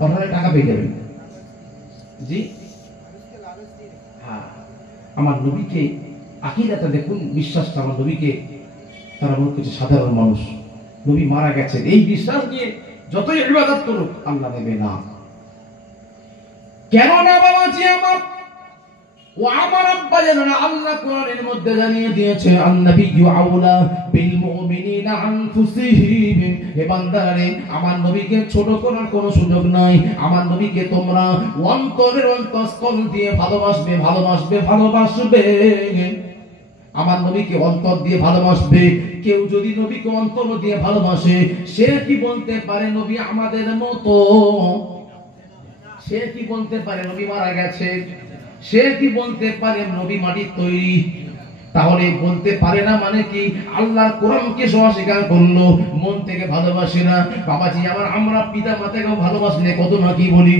পাঠালে টাকা পেয়ে যাবেন। জি হ্যাঁ, আমার নবীকে আকীদাটা দেখুন, বিশ্বাসটা আমার নবীকে, তারা মনে করছে সাধারণ মানুষ, নবী মারা গেছেন এই বিশ্বাস নিয়ে যতই ইবাদত করুক আল্লাহ নেবে না। কেন না বাবাজি আমার, ও আমার আব্বা জানেন, আল্লাহ কোরআনের মধ্যে জানিয়ে দিয়েছে আন-নাবিয়্যু আউলা বিল মুমিনিনা আনফুসিহিম। হে বান্দারে, আমার নবীকে ছোট করার কোনো সুযোগ নাই। আমার নবীকে তোমরা অন্তরের অন্তঃস্থল দিয়ে ভালোবাসবে, ভালোবাসবে, ভালোবাসবে। আমার নবীকে অন্তর দিয়ে ভালোবাসবে। কেউ যদি নবীকে অন্তর দিয়ে ভালোবাসে, সে কি বলতে পারে নবী আমাদের মতো? সে কি বলতে পারে নবী মারা গেছে? সে কি বলতে পারে নবী মাটির তৈরি? তাহলে বলতে পারে না মানে কি? আল্লাহর কোরআনকে অস্বীকার করলো, মন থেকে ভালোবাসে না। বাবাজি আমার, আমরা পিতা মাতাকেও ভালোবাসলে কত না কি বলি।